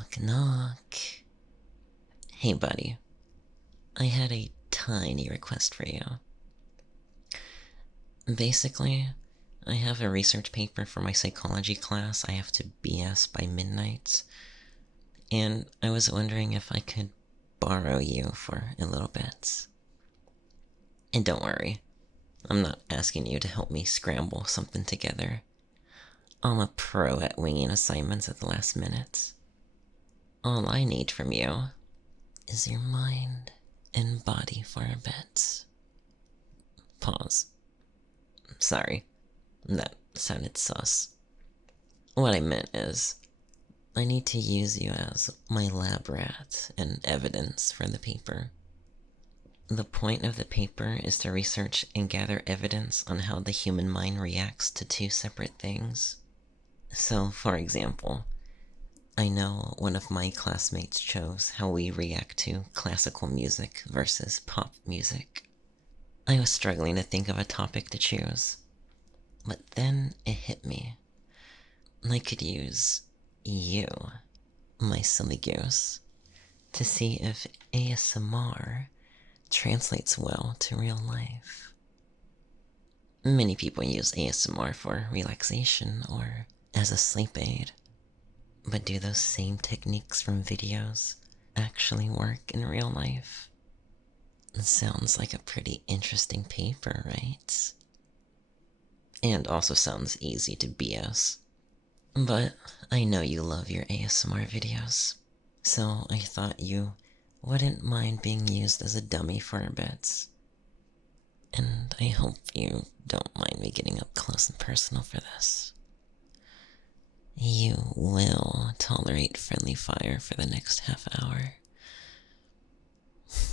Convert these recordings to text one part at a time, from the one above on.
Knock, knock. Hey, buddy. I had a tiny request for you. Basically, I have a research paper for my psychology class I have to BS by midnight, and I was wondering if I could borrow you for a little bit. And don't worry, I'm not asking you to help me scramble something together. I'm a pro at winging assignments at the last minute. All I need from you is your mind and body for a bit. Pause. Sorry, that sounded sus. What I meant is, I need to use you as my lab rat and evidence for the paper. The point of the paper is to research and gather evidence on how the human mind reacts to two separate things. So, for example, I know one of my classmates chose how we react to classical music versus pop music. I was struggling to think of a topic to choose, but then it hit me. I could use you, my silly goose, to see if ASMR translates well to real life. Many people use ASMR for relaxation or as a sleep aid, but do those same techniques from videos actually work in real life? It sounds like a pretty interesting paper, right? And also sounds easy to BS. But I know you love your ASMR videos, so I thought you wouldn't mind being used as a dummy for a bit. And I hope you don't mind me getting up close and personal for this. You will tolerate friendly fire for the next half hour.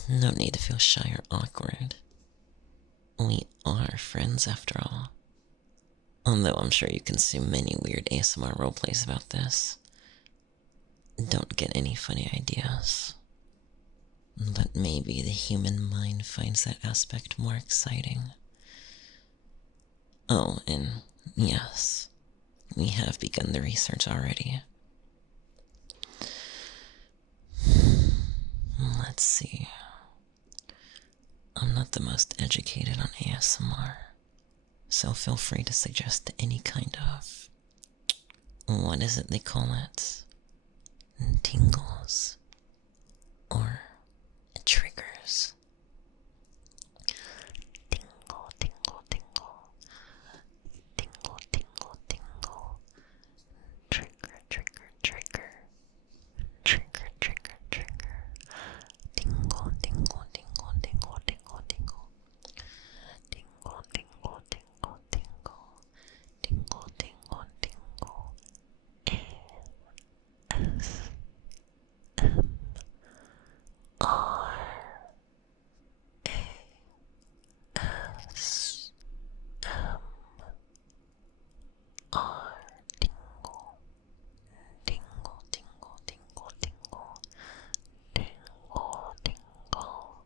No need to feel shy or awkward. We are friends after all. Although I'm sure you consume many weird ASMR roleplays about this. Don't get any funny ideas. But maybe the human mind finds that aspect more exciting. Oh, and yes, we have begun the research already. Let's see. I'm not the most educated on ASMR, so feel free to suggest any kind of, what is it they call it? Tingles. Or triggers. Tingle, tingle, tingle. Tingle, tingle, tingle. Trigger, trigger, trigger. Trigger, trigger, trigger. Tingle, tingle, tingle, tingle, tingle, tingle. Tingle, tingle, tingle, tingle. Tingle, tingle, tingle. S M R S M R. Tingle, tingle, tingle, tingle, tingle, tingle, tingle,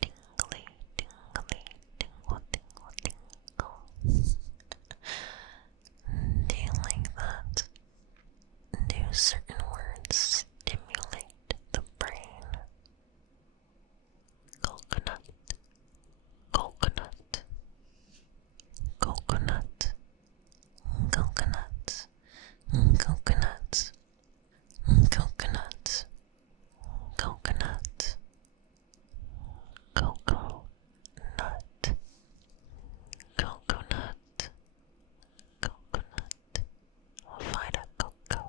tingly, tingly, tingle, tingle, tingle. Do you like that? Do certain words stimulate the brain? Coconut, coconut, coconut, coconut, coconut, coconut, coconut, cocoa nut, coconut, coconut, Vita Coco,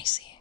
I see.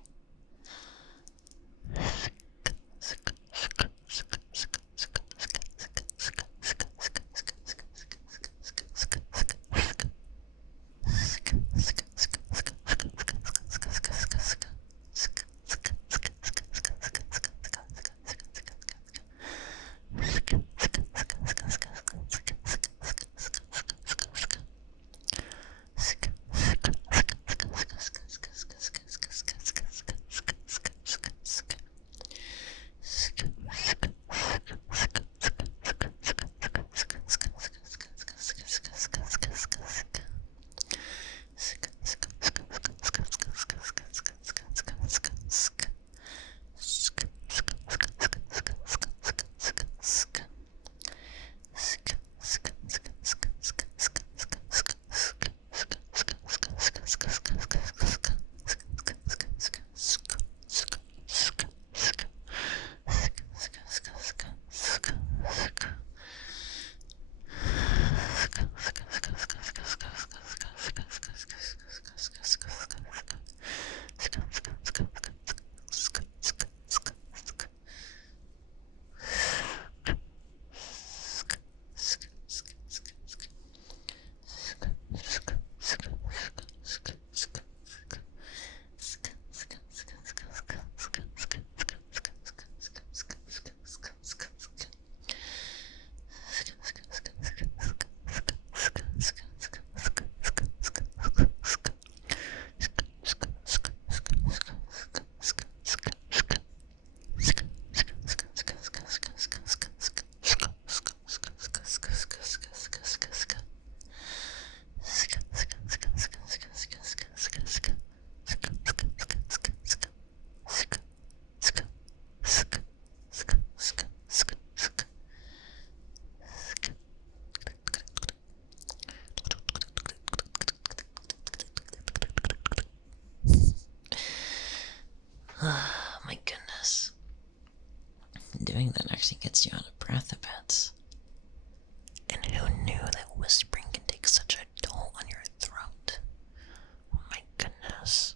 My goodness. Doing that actually gets you out of breath a bit. And who knew that whispering can take such a toll on your throat? Oh my goodness.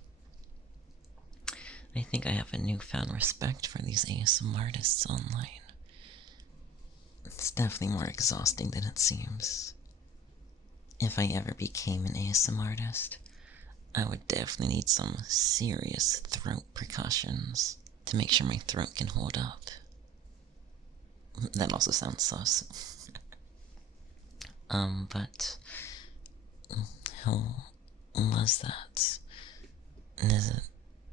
I think I have a newfound respect for these ASMR artists online. It's definitely more exhausting than it seems. If I ever became an ASMR artist, I would definitely need some serious throat precautions to make sure my throat can hold up. That also sounds sus. But how was that? Is it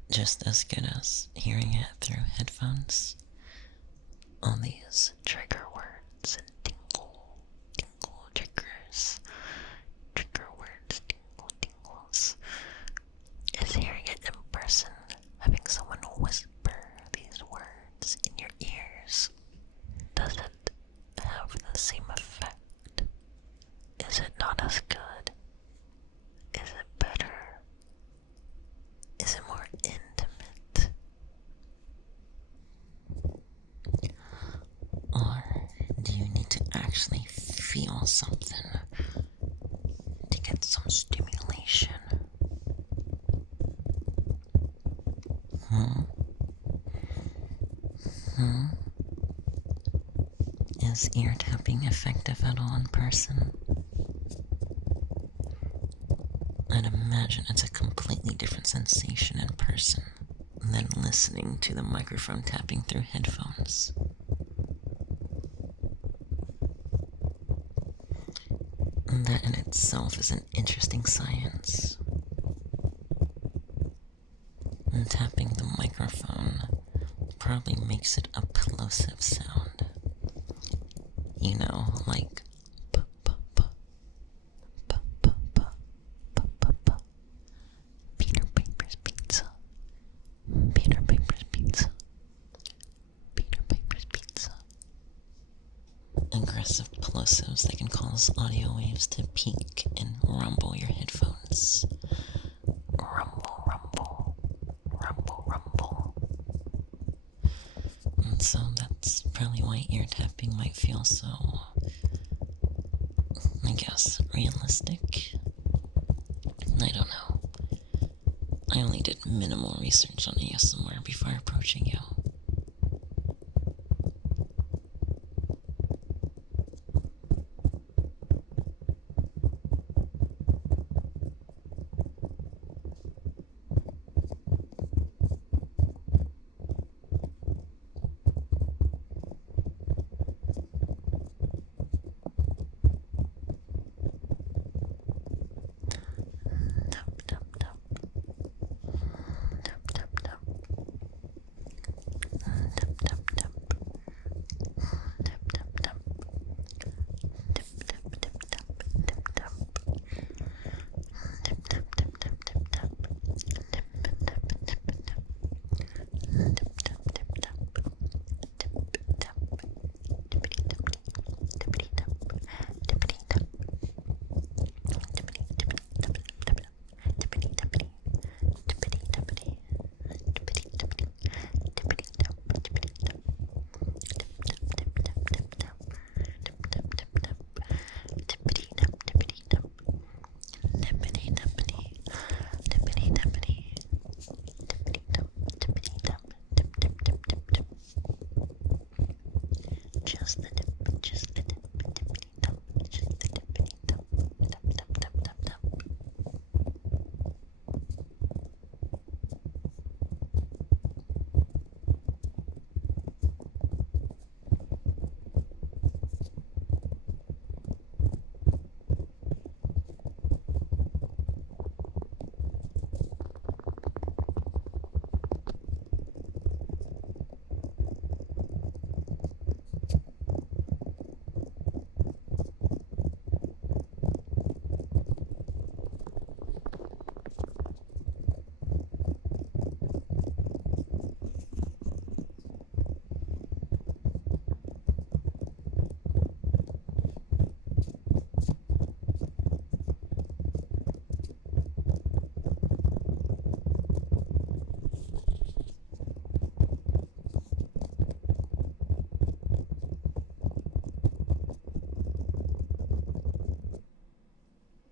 just as good as hearing it through headphones? All these trigger words and tingle triggers. Trigger words, tingles. Is hearing it in person, having someone whisper these words in your ears, does it have the same effect? Is it not as good? Is it better? Is it more intimate? Or do you need to actually feel something to get some stimulation? Is ear tapping effective at all in person? I'd imagine it's a completely different sensation in person than listening to the microphone tapping through headphones. That in itself is an interesting science. And tapping the microphone probably makes it a plosive sound. You know, like Peter Piper's pizza. Peter Piper's pizza. Peter Piper's pizza. Aggressive plosives that can cause audio waves to peak and rumble your headphones. Rumble, rumble, rumble, rumble. And so that's probably why ear tapping might feel so, I guess, realistic. I don't know. I I only did minimal research on ASMR before approaching you.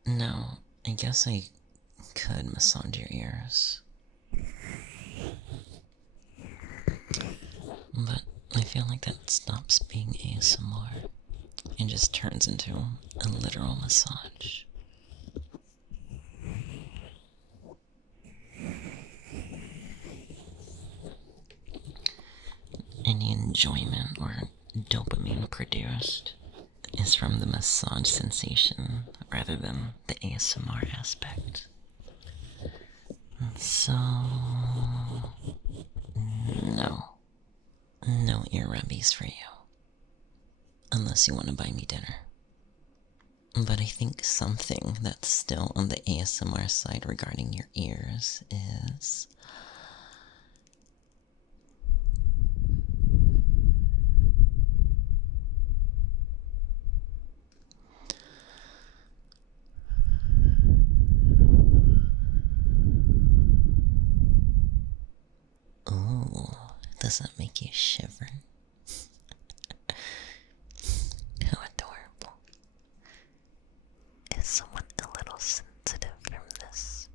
No, I guess I could massage your ears. But I feel like that stops being ASMR and just turns into a literal massage. Any enjoyment or dopamine produced is from the massage sensation rather than the ASMR aspect. So, no. No ear rubbies for you. Unless you want to buy me dinner. But I think something that's still on the ASMR side regarding your ears is... Ooh, does that make you shiver? How adorable. Is someone a little sensitive from this?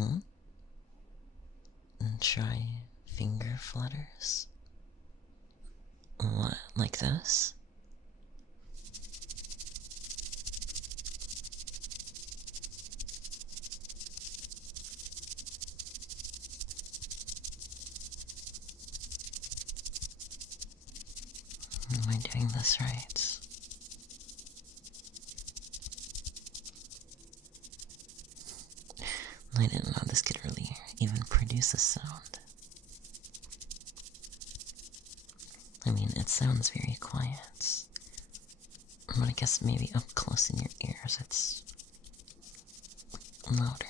And try finger flutters? What, like this? Am I doing this right? I didn't know this could really even produce a sound. I mean, it sounds very quiet, but I guess maybe up close in your ears it's louder.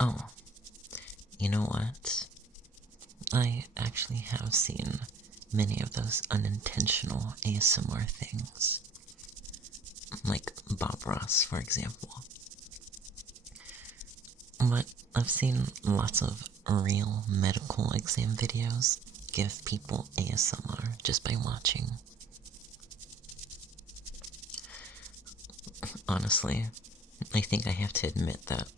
Oh, you know what? I actually have seen many of those unintentional ASMR things. Like Bob Ross, for example. But I've seen lots of real medical exam videos give people ASMR just by watching. Honestly, I think I have to admit that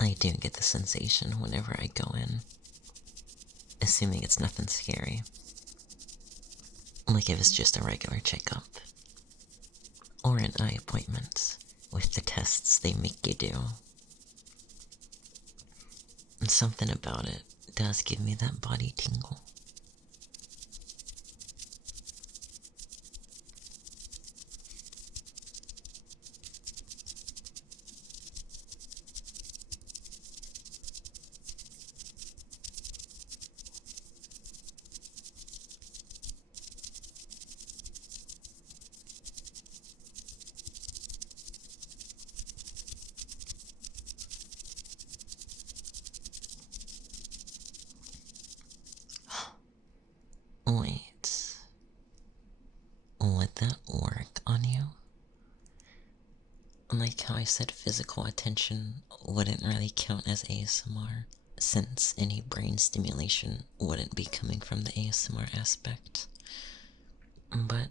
I do get the sensation whenever I go in. Assuming it's nothing scary. Like if it's just a regular checkup. Or an eye appointment with the tests they make you do. And something about it does give me that body tingle. Wait, would that work on you? Like how I said physical attention wouldn't really count as ASMR, since any brain stimulation wouldn't be coming from the ASMR aspect. But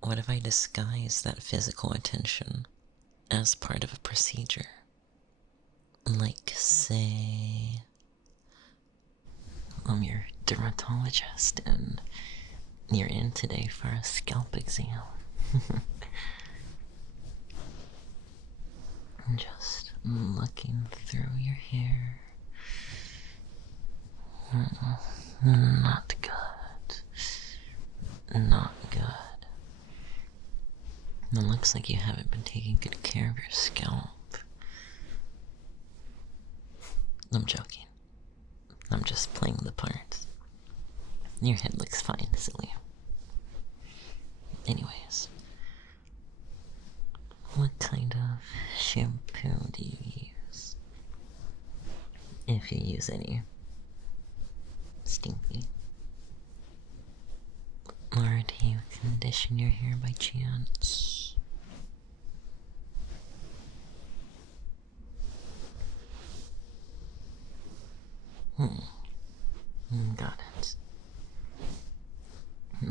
what if I disguise that physical attention as part of a procedure? Like, say, I'm your dermatologist and you're in today for a scalp exam. I'm just looking through your hair. Not good. Not good. It looks like you haven't been taking good care of your scalp. I'm joking. I'm just playing the part. Your head looks fine, silly. Anyways. What kind of shampoo do you use? If you use any. Stinky. Or do you condition your hair by chance? Got it.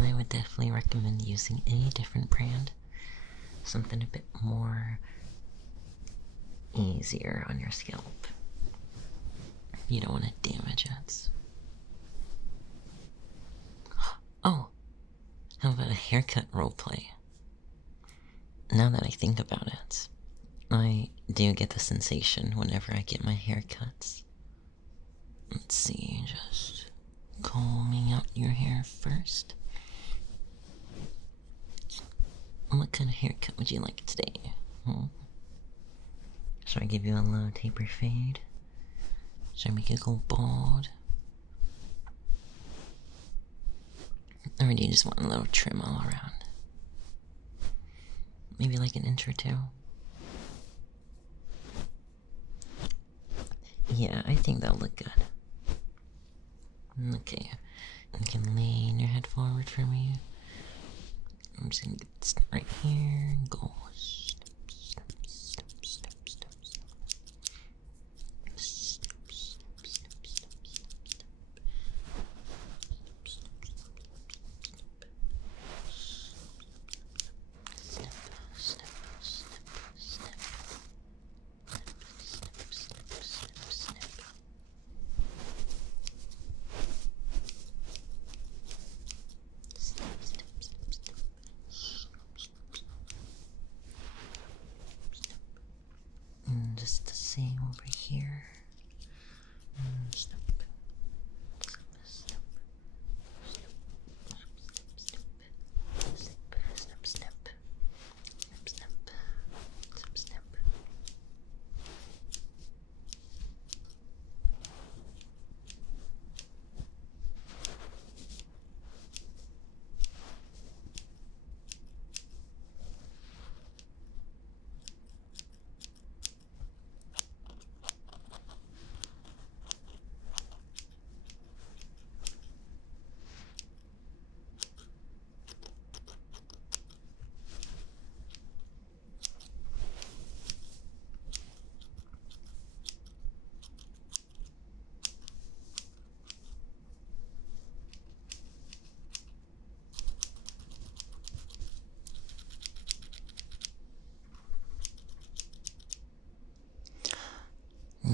I would definitely recommend using any different brand. Something a bit more easier on your scalp. You don't want to damage it. Oh, how about a haircut roleplay? Now that I think about it, I do get the sensation whenever I get my hair cut. Let's see, just combing out your hair first. What kind of haircut would you like today? Should I give you a low taper fade? Should I make it go bald? Or do you just want a little trim all around? Maybe like an inch or two? Yeah, I think that'll look good. Okay, you can lean your head forward for me. I'm just gonna get right here and go step, step, step.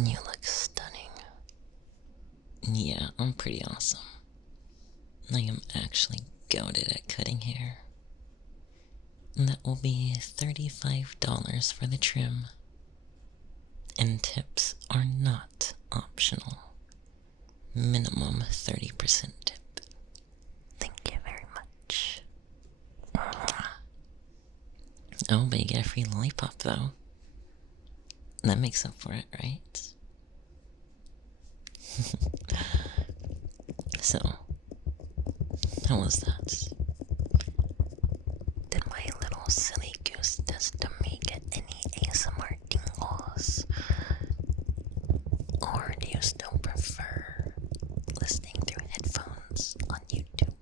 You look stunning. Yeah, I'm pretty awesome. I am actually goated at cutting hair. That will be $35 for the trim. And tips are not optional. Minimum 30% tip. Thank you very much. Oh, but you get a free lollipop though. That makes up for it, right? So, how was that? Did my little silly goose testimony get any ASMR tingles? Or do you still prefer listening through headphones on YouTube?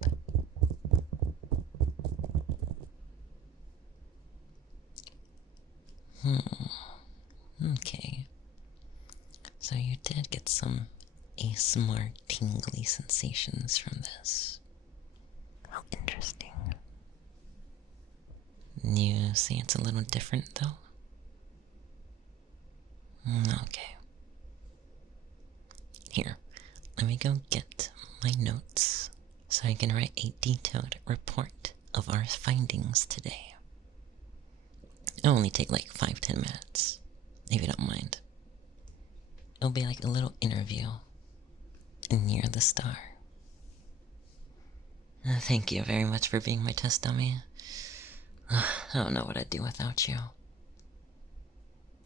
Okay. So you did get some ASMR tingly sensations from this. How interesting. You say it's a little different, though? Okay. Here, let me go get my notes so I can write a detailed report of our findings today. It'll only take like 5-10 minutes, if you don't mind. It'll be like a little interview, and you're the star. Thank you very much for being my test dummy. I don't know what I'd do without you.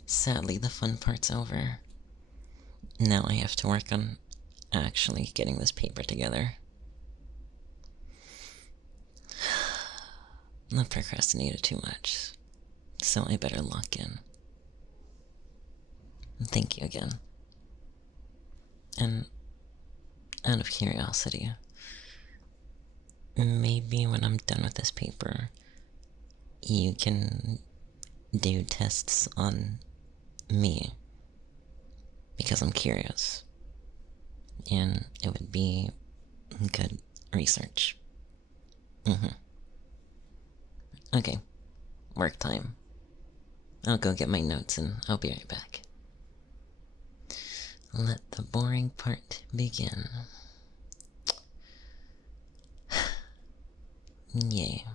Sadly, the fun part's over. Now I have to work on actually getting this paper together. I procrastinated too much, so I better lock in. Thank you again. And out of curiosity, maybe when I'm done with this paper, you can do tests on me, because I'm curious, and it would be good research. Okay, work time. I'll go get my notes and I'll be right back. Let the boring part begin. Yay.